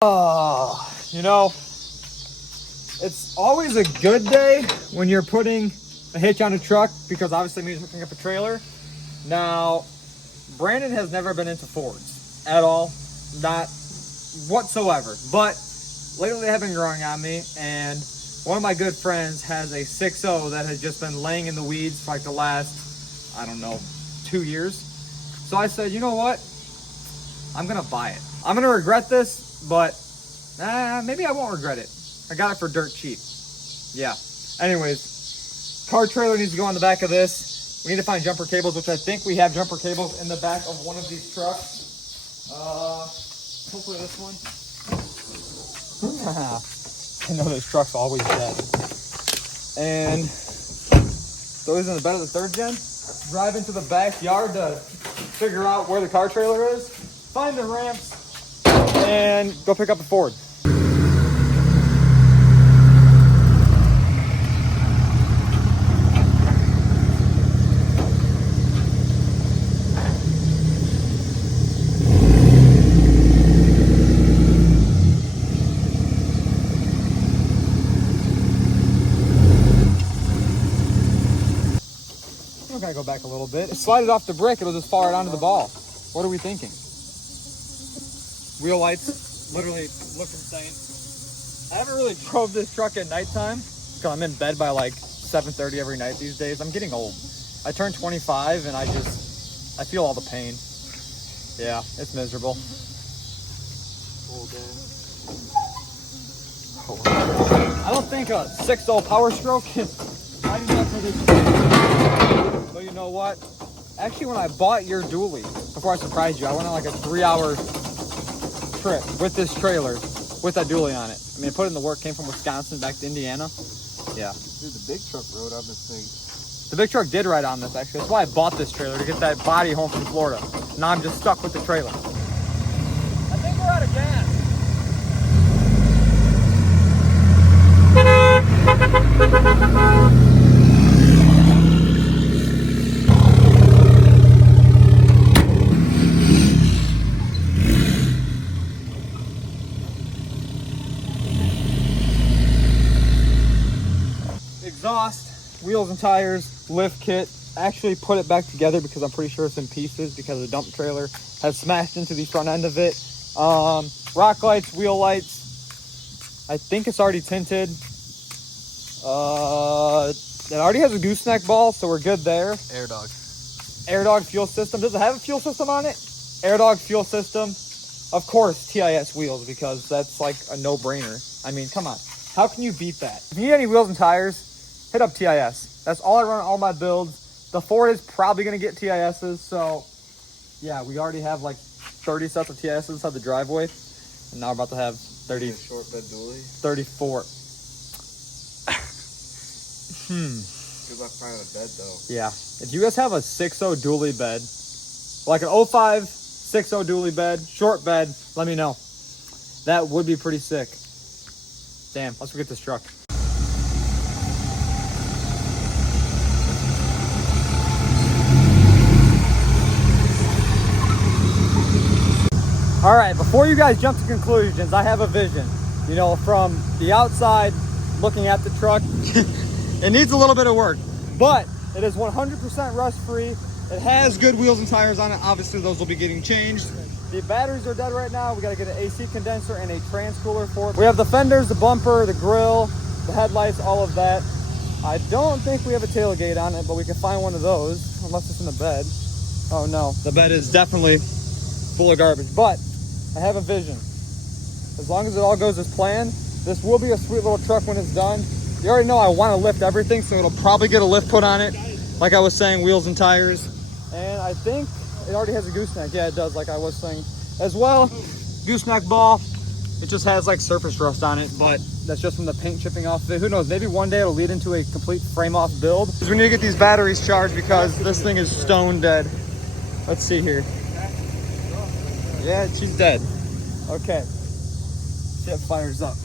You know, it's always a good day when you're putting a hitch on a truck because obviously it means hooking up a trailer. Now, Brandon has never been into Fords at all, not whatsoever, but lately they have been growing on me, and one of my good friends has a 6.0 that has just been laying in the weeds for like the last, I don't know, 2 years. So I said, you know what? I'm gonna buy it. I'm gonna regret this, but maybe I won't regret it. I got it for dirt cheap. Yeah. Anyways, car trailer needs to go on the back of this. We need to find jumper cables, which I think we have jumper cables in the back of one of these trucks. Hopefully this one. I know this truck's always dead. And so he's in the bed of the 3rd gen. Drive into the backyard to figure out where the car trailer is. Find the ramps and go pick up a Ford. I'm gonna go back a little bit. Slide it off the brick, it'll just fall right onto the ball. What are we thinking? Wheel lights literally look insane. I haven't really drove this truck at nighttime because I'm in bed by like 7:30 every night these days. I'm getting old. I turned 25 and I feel all the pain. Yeah, it's miserable. I don't think a 6.0 Power Stroke is light enough for this truck. But you know what? Actually, when I bought your dually, before I surprised you, I went on like a 3-hour trip with this trailer with that dually on it. I mean, I put in the work, came from Wisconsin back to Indiana. Yeah. Dude, the big truck rode on this thing. The big truck did ride on this, actually. That's why I bought this trailer, to get that body home from Florida. Now I'm just stuck with the trailer. I think we're out of gas. Exhaust, wheels and tires, lift kit. Actually put it back together because I'm pretty sure it's in pieces because the dump trailer has smashed into the front end of it. Rock lights, wheel lights. I think it's already tinted. It already has a gooseneck ball, so we're good there. Air dog. Air dog fuel system. Does it have a fuel system on it? Air dog fuel system. Of course, TIS wheels, because that's like a no-brainer. I mean, come on. How can you beat that? If you need any wheels and tires, hit up TIS. That's all I run on all my builds. The Ford is probably going to get TISs, so yeah, we already have like 30 sets of TISs inside the driveway, and now we're about to have 30. Short bed dually. 34. Good luck finding a bed though. Yeah, if you guys have a 6.0 dually bed, like an 05 6.0 dually bed, short bed, let me know. That would be pretty sick. Damn, let's forget this truck. All right, before you guys jump to conclusions, I have a vision. You know, from the outside, looking at the truck, it needs a little bit of work, but it is 100% rust-free. It has good wheels and tires on it. Obviously, those will be getting changed. The batteries are dead right now. We got to get an AC condenser and a trans cooler for it. We have the fenders, the bumper, the grill, the headlights, all of that. I don't think we have a tailgate on it, but we can find one of those, unless it's in the bed. Oh no, the bed is definitely full of garbage, but I have a vision. As long as it all goes as planned, this will be a sweet little truck when it's done. You already know I want to lift everything, so it'll probably get a lift put on it. Like I was saying, wheels and tires. And I think it already has a gooseneck. Yeah, it does, like I was saying. As well, gooseneck ball. It just has like surface rust on it, but that's just from the paint chipping off of it. Who knows, maybe one day it'll lead into a complete frame-off build. We need to get these batteries charged because this thing is stone dead. Let's see here. Yeah, she's dead. Okay. See if it fires up.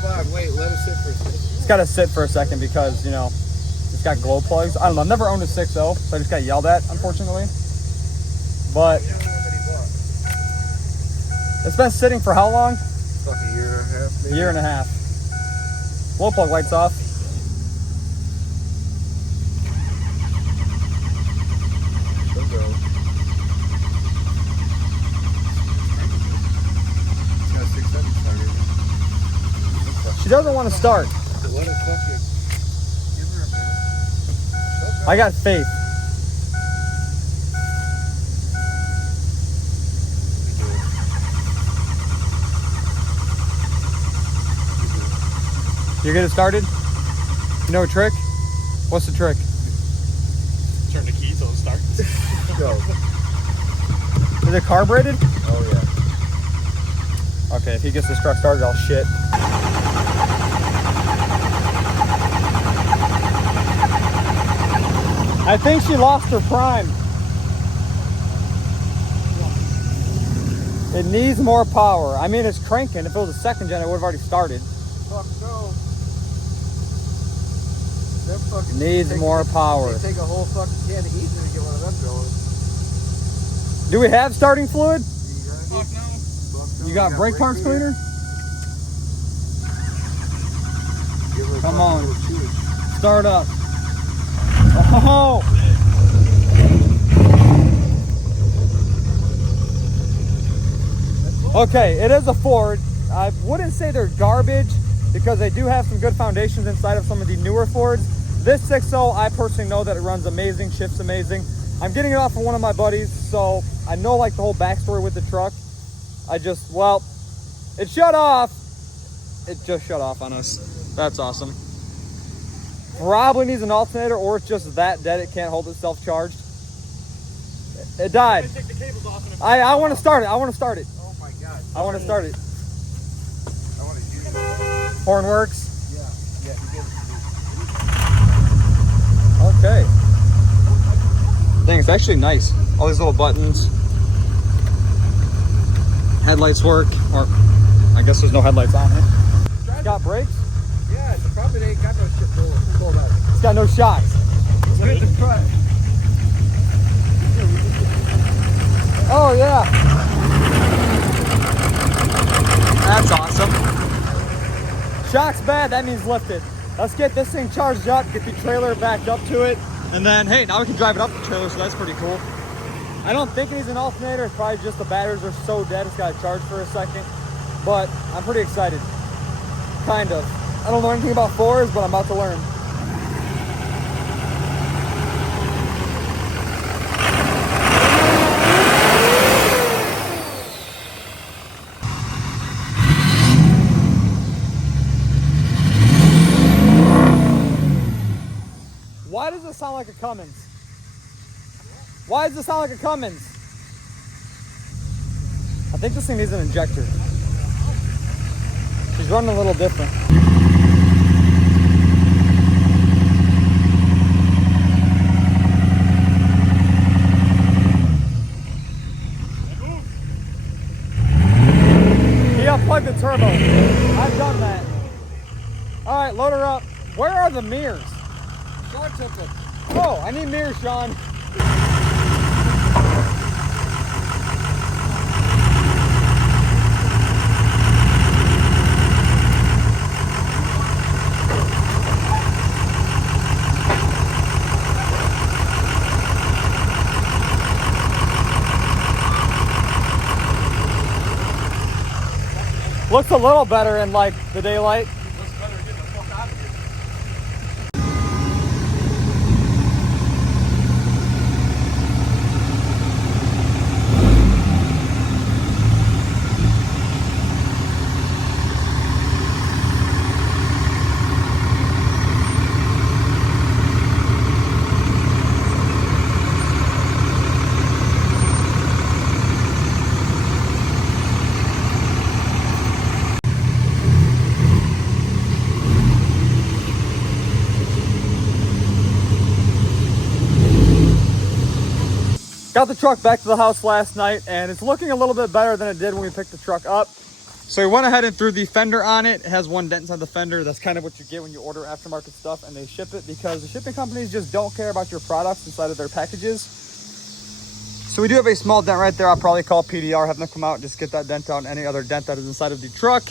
Hold on, wait, let it sit for a second. It's got to sit for a second because, you know, It's got glow plugs. I don't know. I've never owned a 6.0, so I just got yelled at, unfortunately. But it's been sitting for how long? It's like a year and a half, maybe. A year and a half. Glow plug lights off. Should go. It's got a 6.7 starter. She doesn't want to start. So let it fucking give her a minute. I got faith. You get it started? You know a trick? What's the trick? Turn the key so it starts. Go. Is it carbureted? Oh yeah. Okay, if he gets this truck started, I'll shit. I think she lost her prime. It needs more power. I mean, it's cranking. If it was a second gen, it would have already started. Fuck no. Them fucking Needs more power. They take a whole fucking can of ether to get one of them going. Do we have starting fluid? Fuck no. You got brake parts cleaner? Give her a Come fucking on. little chewy. Start up. Oh! Okay, it is a Ford. I wouldn't say they're garbage because they do have some good foundations inside of some of the newer Fords. This 6.0, I personally know that it runs amazing, shifts amazing. I'm getting it off of one of my buddies, so I know like the whole backstory with the truck. Well, it shut off. It just shut off on us. That's awesome. Probably needs an alternator, or it's just that dead it can't hold itself charged. It died. Take the cables off and I want to start it. I want to start it. Oh my god. I want to start it. I want to use it. Horn works. Yeah. Yeah, he did. Okay. Dang, it's actually nice. All these little buttons. Headlights work, or I guess there's no headlights on it. It's got brakes. Yeah, the problem ain't got no shit pulled out. It's got no shocks. It's good to try. Oh yeah. That's awesome. Shock's bad, that means lifted. Let's get this thing charged up, get the trailer backed up to it, and then hey, now we can drive it up the trailer, so that's pretty cool. I don't think it needs an alternator. It's probably just the batteries are so dead it's got to charge for a second. But I'm pretty excited. Kind of. I don't know anything about Fords, but I'm about to learn. Why does it sound like a Cummins? Why does it sound like a Cummins? I think this thing needs an injector. She's running a little different. He unplugged the turbo. I've done that. All right, load her up. Where are the mirrors? Sean took them. Oh, I need mirrors, Sean. Looks a little better in like the daylight. looks better getting the fuck out of here. Got the truck back to the house last night, and it's looking a little bit better than it did when we picked the truck up. So we went ahead and threw the fender on it. It has one dent inside the fender. That's kind of what you get when you order aftermarket stuff and they ship it, because the shipping companies just don't care about your products inside of their packages. So we do have a small dent right there. I'll probably call PDR, have them come out and just get that dent out and any other dent that is inside of the truck.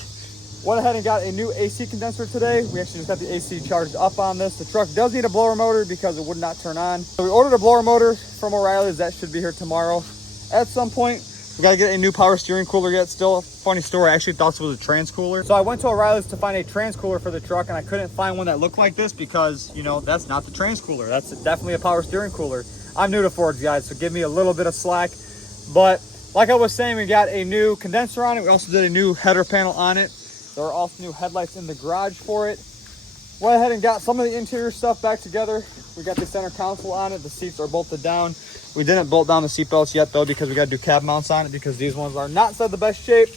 Went ahead and got a new AC condenser today. We actually just got the AC charged up on this. The truck does need a blower motor because it would not turn on. So we ordered a blower motor from O'Reilly's. That should be here tomorrow at some point. We got to get a new power steering cooler yet still. Funny story, I actually thought this was a trans cooler. So I went to O'Reilly's to find a trans cooler for the truck, and I couldn't find one that looked like this because, you know, that's not the trans cooler. That's definitely a power steering cooler. I'm new to Fords, guys, so give me a little bit of slack. But like I was saying, we got a new condenser on it. We also did a new header panel on it. There are also new headlights in the garage for it. Went ahead and got some of the interior stuff back together. We got the center console on it. The seats are bolted down. We didn't bolt down the seat belts yet though, because we got to do cab mounts on it, because these ones are not in the best shape.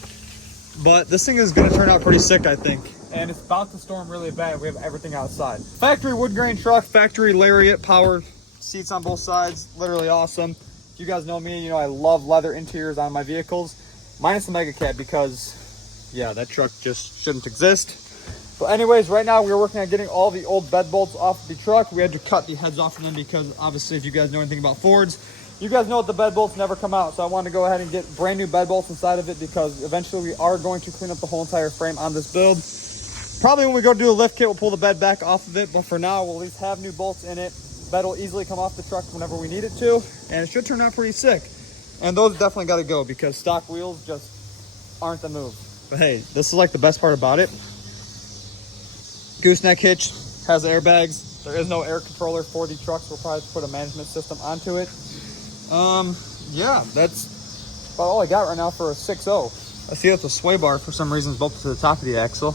But this thing is going to turn out pretty sick, I think. And it's about to storm really bad. We have everything outside. Factory wood grain truck, factory Lariat powered seats on both sides. Literally awesome. If you guys know me, you know I love leather interiors on my vehicles. Minus the Mega Cab, because yeah, that truck just shouldn't exist. But anyways, right now we're working on getting all the old bed bolts off the truck. We had to cut the heads off of them because obviously if you guys know anything about Fords, you guys know that the bed bolts never come out. So I wanted to go ahead and get brand new bed bolts inside of it, because eventually we are going to clean up the whole entire frame on this build. Probably when we go to do a lift kit, we'll pull the bed back off of it. But for now, we'll at least have new bolts in it. Bed will easily come off the truck whenever we need it to. And it should turn out pretty sick. And those definitely got to go because stock wheels just aren't the move. But hey, this is like the best part about it. Gooseneck hitch has airbags. There is no air controller for the trucks. We'll probably put a management system onto it. Yeah, that's about all I got right now for a 6.0. I see that the sway bar for some reason is bolted to the top of the axle.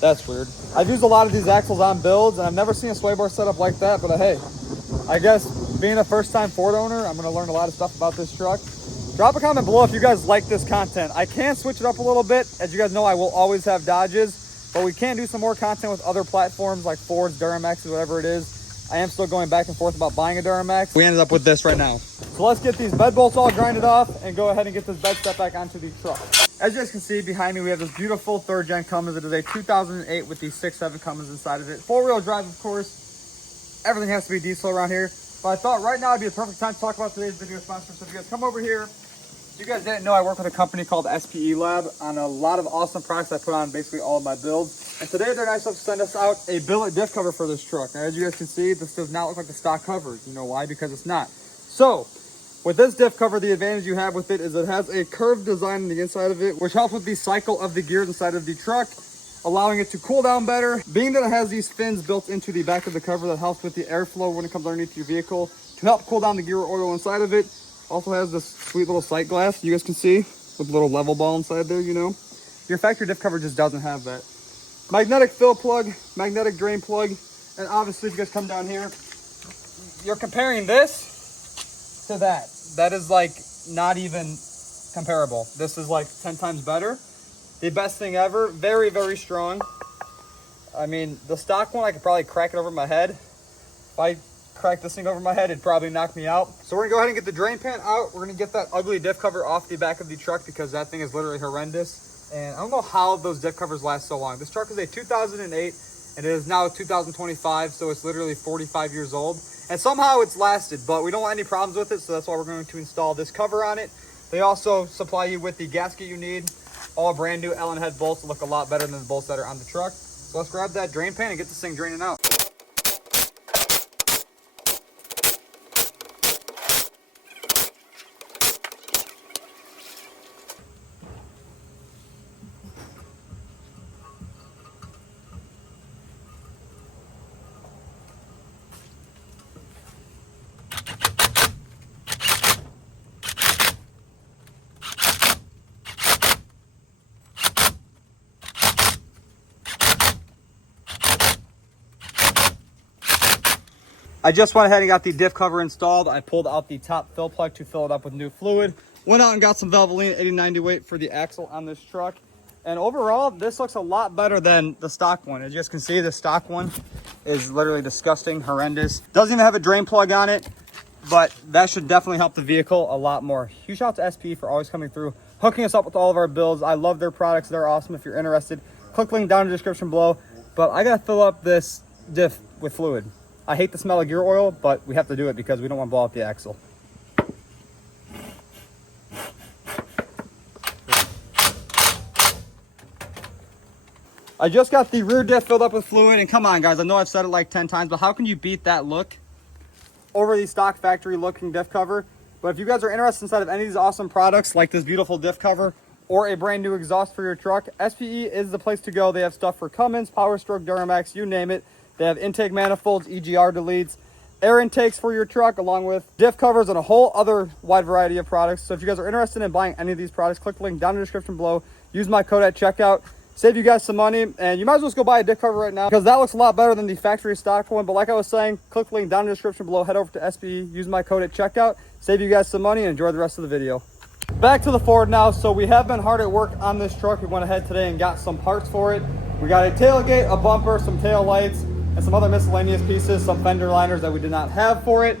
That's weird. I've used a lot of these axles on builds and I've never seen a sway bar set up like that, but hey, I guess being a first-time Ford owner, I'm gonna learn a lot of stuff about this truck. Drop a comment below if you guys like this content. I can switch it up a little bit. As you guys know, I will always have Dodges, but we can do some more content with other platforms like Fords, Duramaxes, whatever it is. I am still going back and forth about buying a Duramax. We ended up with this right now. So let's get these bed bolts all grinded off and go ahead and get this bed set back onto the truck. As you guys can see behind me, we have this beautiful third gen Cummins. It is a 2008 with the 6.7 Cummins inside of it. 4-wheel drive, of course. Everything has to be diesel around here. But I thought right now would be a perfect time to talk about today's video sponsor. So if you guys come over here, if you guys didn't know, I work with a company called Spe Lab on a lot of awesome products I put on basically all of my builds. And today they're nice enough to send us out a billet diff cover for this truck. Now, as you guys can see, this does not look like the stock cover. You know why? Because it's not. So, with this diff cover, the advantage you have with it is it has a curved design on the inside of it, which helps with the cycle of the gears inside of the truck, allowing it to cool down better. Being that it has these fins built into the back of the cover, that helps with the airflow when it comes underneath your vehicle to help cool down the gear oil inside of it. Also has this sweet little sight glass you guys can see with a little level ball inside there, you know. Your factory diff cover just doesn't have that. Magnetic fill plug, magnetic drain plug, and obviously if you guys come down here, you're comparing this to that. That is like not even comparable. This is like 10 times better. The best thing ever. Very, very strong. I mean, the stock one, I could probably crack it over my head. If I crack this thing over my head, it'd probably knock me out. So we're gonna go ahead and get the drain pan out. We're gonna get that ugly diff cover off the back of the truck because that thing is literally horrendous. And I don't know how those diff covers last so long. This truck is a 2008 and it is now 2025, so it's literally 45 years old. And somehow it's lasted, but we don't want any problems with it, so that's why we're going to install this cover on it. They also supply you with the gasket you need. All brand new Allen head bolts look a lot better than the bolts that are on the truck. So let's grab that drain pan and get this thing draining out. I just went ahead and got the diff cover installed. I pulled out the top fill plug to fill it up with new fluid. Went out and got some Valvoline 80/90 weight for the axle on this truck. And overall, this looks a lot better than the stock one. As you guys can see, the stock one is literally disgusting, horrendous. Doesn't even have a drain plug on it, but that should definitely help the vehicle a lot more. Huge shout out to SP for always coming through hooking us up with all of our builds. I love their products. They're awesome. If you're interested, click link down in the description below. But I got to fill up this diff with fluid. I hate the smell of gear oil, but we have to do it because we don't want to blow out the axle. I just got the rear diff filled up with fluid, and come on guys, I know I've said it like 10 times, but how can you beat that look over the stock factory looking diff cover? But if you guys are interested inside of any of these awesome products like this beautiful diff cover or a brand new exhaust for your truck, SPE is the place to go. They have stuff for Cummins, Power Stroke, Duramax, you name it. They have intake manifolds, EGR deletes, air intakes for your truck, along with diff covers and a whole other wide variety of products. So if you guys are interested in buying any of these products, click the link down in the description below. Use my code at checkout. Save you guys some money, and you might as well just go buy a diff cover right now because that looks a lot better than the factory stock one. But like I was saying, click the link down in the description below. Head over to SPE, use my code at checkout. Save you guys some money and enjoy the rest of the video. Back to the Ford now. So we have been hard at work on this truck. We went ahead today and got some parts for it. We got a tailgate, a bumper, some tail lights, and some other miscellaneous pieces, some fender liners that we did not have for it.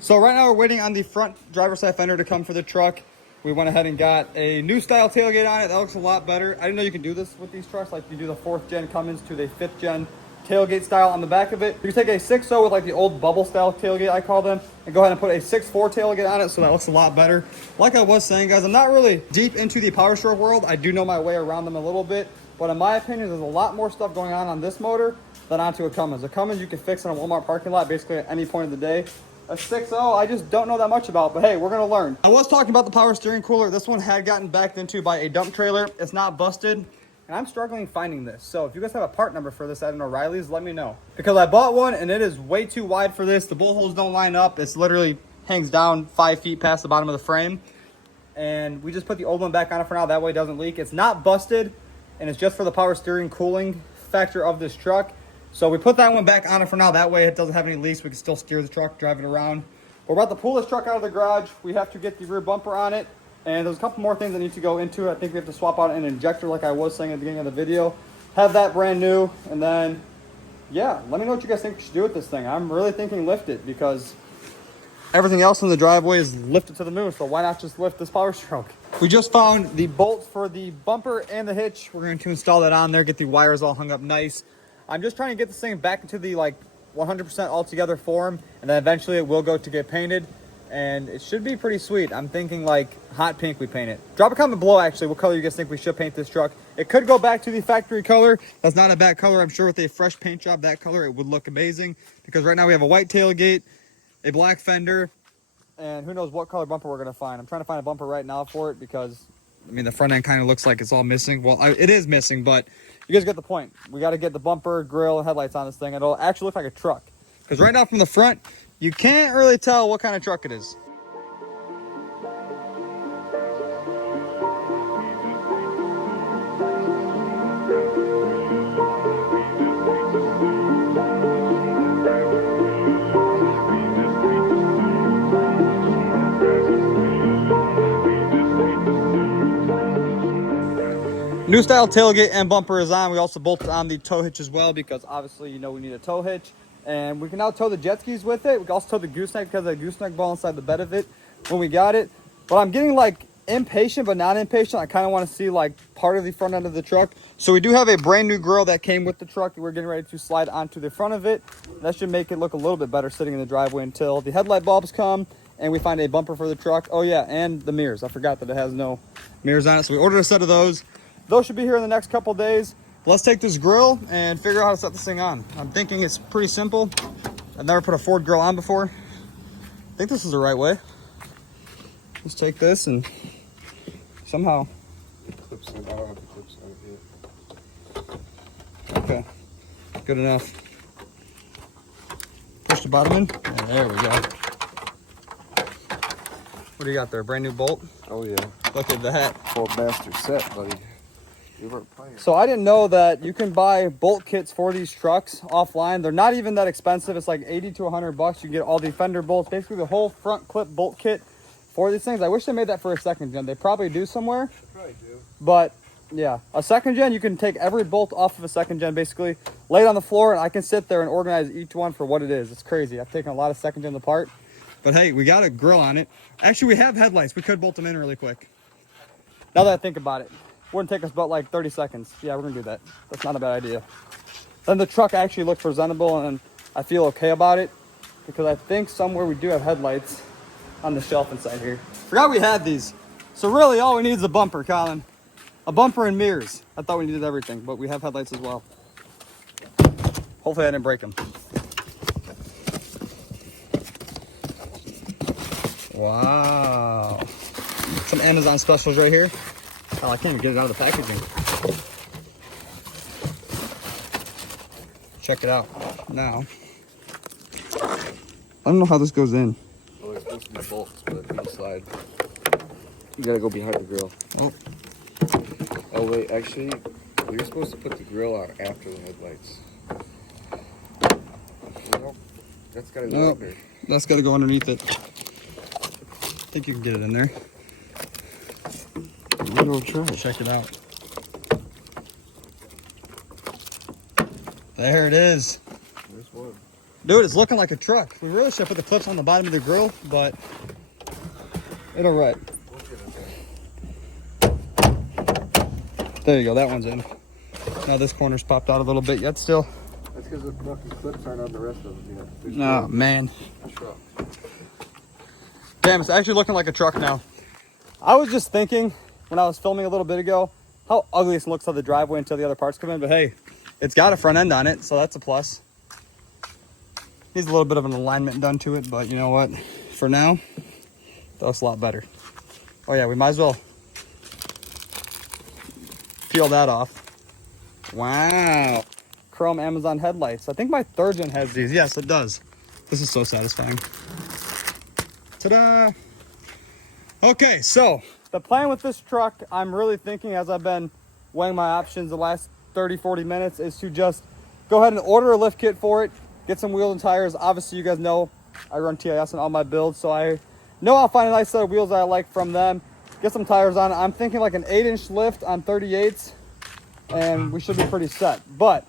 So right now we're waiting on the front driver's side fender to come for the truck. We went ahead and got a new style tailgate on it. That looks a lot better. I didn't know you can do this with these trucks. Like you do the 4th gen Cummins to the 5th gen tailgate style on the back of it. You can take a 6.0 with like the old bubble style tailgate, I call them, and go ahead and put a 6.4 tailgate on it. So that looks a lot better. Like I was saying, guys, I'm not really deep into the Power Stroke world. I do know my way around them a little bit. But in my opinion, there's a lot more stuff going on this motor than onto a Cummins. A Cummins you can fix in a Walmart parking lot basically at any point of the day. A 6.0, I just don't know that much about, but hey, we're gonna learn. I was talking about the power steering cooler. This one had gotten backed into by a dump trailer. It's not busted, and I'm struggling finding this. So if you guys have a part number for this at an O'Reilly's, let me know. Because I bought one, and it is way too wide for this. The bolt holes don't line up. It's literally hangs down 5 feet past the bottom of the frame. And we just put the old one back on it for now. That way it doesn't leak. It's not busted, and it's just for the power steering cooling factor of this truck. So we put that one back on it for now. That way it doesn't have any leaks. We can still steer the truck, drive it around. We're about to pull this truck out of the garage. We have to get the rear bumper on it. And there's a couple more things that need to go into it. I think we have to swap out an injector like I was saying at the beginning of the video. Have that brand new. And then, yeah, let me know what you guys think we should do with this thing. I'm really thinking lift it because everything else in the driveway is lifted to the moon. So why not just lift this Power Stroke? We just found the bolts for the bumper and the hitch. We're going to install that on there, get the wires all hung up nice. I'm just trying to get this thing back into the like 100% altogether form, and then eventually it will go to get painted, and it should be pretty sweet. I'm thinking like hot pink we paint it. Drop a comment below actually what color you guys think we should paint this truck. It could go back to the factory color. That's not a bad color. I'm sure with a fresh paint job, that color, it would look amazing, because right now we have a white tailgate, a black fender, and who knows what color bumper we're going to find. I'm trying to find a bumper right now for it because, I mean, the front end kind of looks like it's all missing. Well, it is missing, but you guys get the point. We got to get the bumper, grill, and headlights on this thing. It'll actually look like a truck. Because right now from the front, you can't really tell what kind of truck it is. New style tailgate and bumper is on. We also bolted on the tow hitch as well because obviously, you know, we need a tow hitch. And we can now tow the jet skis with it. We can also tow the gooseneck because of the gooseneck ball inside the bed of it when we got it. But I'm getting like impatient but not impatient. I kind of want to see like part of the front end of the truck. So we do have a brand new grill that came with the truck that we're getting ready to slide onto the front of it. That should make it look a little bit better sitting in the driveway until the headlight bulbs come and we find a bumper for the truck. Oh yeah, and the mirrors. I forgot that it has no mirrors on it. So we ordered a set of those. Those should be here in the next couple days. Let's take this grill and figure out how to set this thing on. I'm thinking it's pretty simple. I've never put a Ford grill on before. I think this is the right way. Let's take this and somehow. Clips in. I don't have the clips on it yet. Okay, good enough. Push the bottom in. And there we go. What do you got there? Brand new bolt? Oh yeah. Look at that. Full master set, buddy. You weren't playing. So I didn't know that you can buy bolt kits for these trucks offline. They're not even that expensive. It's like 80 to 100 bucks. You get all the fender bolts, basically the whole front clip bolt kit for these things. I wish they made that for a second gen. They probably do somewhere. They probably do. But yeah, a second gen, you can take every bolt off of a second gen, basically lay it on the floor, and I can sit there and organize each one for what it is. It's crazy. I've taken a lot of second gens apart. But hey, we got a grill on it. Actually, we have headlights. We could bolt them in really quick. Now that I think about it, wouldn't take us but like 30 seconds. Yeah, we're gonna do that. That's not a bad idea. Then the truck actually looks presentable and I feel okay about it because I think somewhere we do have headlights on the shelf inside here. Forgot we had these. So really all we need is a bumper, Colin. A bumper and mirrors. I thought we needed everything, but we have headlights as well. Hopefully I didn't break them. Wow. Some Amazon specials right here. Oh, I can't even get it out of the packaging. Check it out now. I don't know how this goes in. Oh, there's supposed to be bolts, but it'll slide. You gotta go behind the grill. Oh. Oh wait, actually, you're supposed to put the grill on after the headlights. Well, that's gotta go under. That's gotta go underneath it. I think you can get it in there. We're gonna try. Check it out. There it is. There's one. Dude, it's looking like a truck. We really should put the clips on the bottom of the grill, but it'll rut. There you go, that one's in. Now this corner's popped out a little bit yet still. That's because the fucking clips aren't on the rest of them yet. Oh, man. Damn, it's actually looking like a truck now. I was just thinking when I was filming a little bit ago how ugly this looks on the driveway until the other parts come in, but hey, it's got a front end on it, so that's a plus. Needs a little bit of an alignment done to it, but you know what? For now, that looks a lot better. Oh yeah, we might as well peel that off. Wow. Chrome Amazon headlights. I think my third gen has these. Yes, it does. This is so satisfying. Ta-da! Okay, so the plan with this truck, I'm really thinking as I've been weighing my options the last 30, 40 minutes, is to just go ahead and order a lift kit for it, get some wheels and tires. Obviously, you guys know I run TIS on all my builds, so I know I'll find a nice set of wheels that I like from them. Get some tires on it. I'm thinking like an 8-inch lift on 38s, and we should be pretty set. But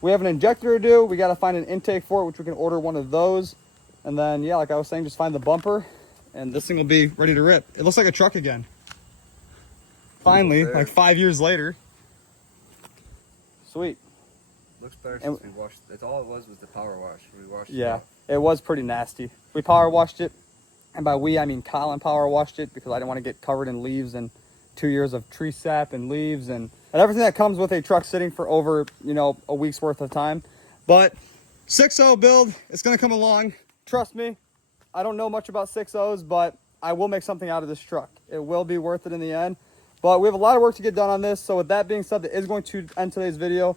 we have an injector to do. We got to find an intake for it, which we can order one of those. And then, yeah, like I was saying, just find the bumper, and this thing will be ready to rip. It looks like a truck again. Finally, like 5 years later. Sweet. Looks better since we washed. That's all it was the power wash. We washed it. Yeah, it was pretty nasty. We power washed it, and by we I mean Colin power washed it because I didn't want to get covered in leaves and 2 years of tree sap and leaves and everything that comes with a truck sitting for over, you know, a week's worth of time. But 6.0 build, it's gonna come along. Trust me, I don't know much about 6.0s, but I will make something out of this truck. It will be worth it in the end. But we have a lot of work to get done on this. So with that being said, that is going to end today's video.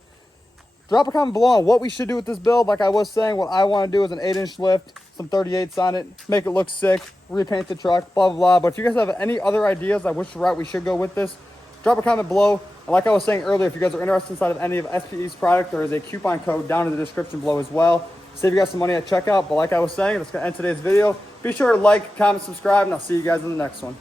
Drop a comment below on what we should do with this build. Like I was saying, what I want to do is an 8-inch lift, some 38s on it, make it look sick, repaint the truck, blah, blah, blah. But if you guys have any other ideas on which route we should go with this, drop a comment below. And like I was saying earlier, if you guys are interested inside of any of SPE's product, there is a coupon code down in the description below as well. Save you guys some money at checkout. But like I was saying, that's going to end today's video. Be sure to like, comment, subscribe, and I'll see you guys in the next one.